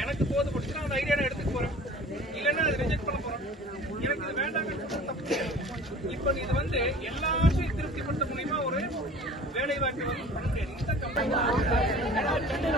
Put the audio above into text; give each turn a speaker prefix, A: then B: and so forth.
A: எனக்கு போது முடிச்சுன்னா ஐடியா வந்து எல்லாத்தையும் திருப்திப்படுத்த மூலியமா ஒரு வேலைவாய்ப்பு வந்து பண்ண முடியாது இந்த கம்பெனி